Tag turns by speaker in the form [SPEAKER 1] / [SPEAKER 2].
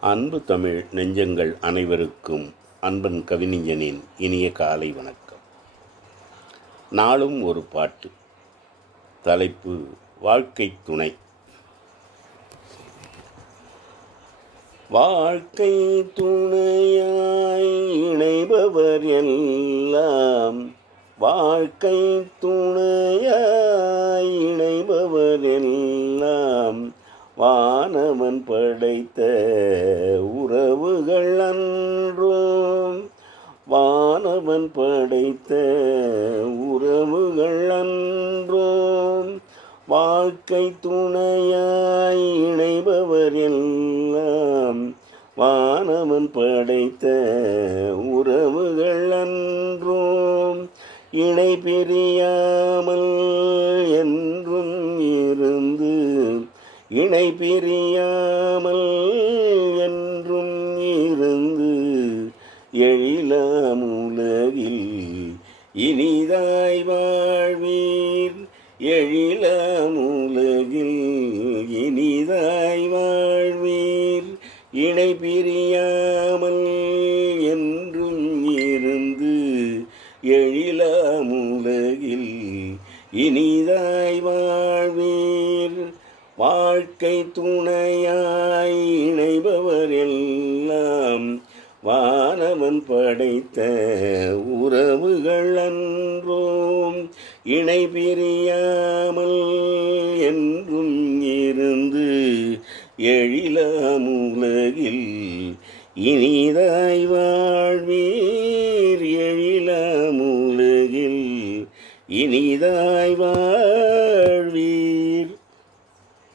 [SPEAKER 1] அன்பு தமிழ் நெஞ்சங்கள் அனைவருக்கும் அன்பன் கவிஞனின் இனிய காலை வணக்கம். நாளும் ஒரு பாட்டு. தலைப்பு வாழ்க்கை துணை வாழ்க்கை துணையாய் இணைபவர் எல்லாம் வாழ்க்கை துணையாய் இணைபவர் எல்லாம் வானவன் படைத்த உறவுகள் அன்றோம் வானவன் படைத்த உறவுகள் அன்றும் வாழ்க்கை துணையாய் இணைபவர் எல்லாம் வானவன் படைத்த உறவுகள் அன்றும் இணை பிரியாமல் என் இணை பிரியாமல் என்றும் இருந்து எழிலாம் உலகில் இனிதாய் வாழ்வீர். எழிலாம் உலகில் இனிதாய் வாழ்வீர். இணை பிரியாமல் என்றும் இருந்து எழிலாம் உலகில் இனிதாய் வாழ்வீர். வாழ்க்கை துணையாய் இணைபவர் எல்லாம் வானவன் படைத்த உறவுகள் அன்றோம். இணை பிரியாமல் என்றும் இருந்து எழிலாம் உலகில் இனிதாய் வாழ்வீர். எழிலாம் உலகில் இனிதாய் வாழ்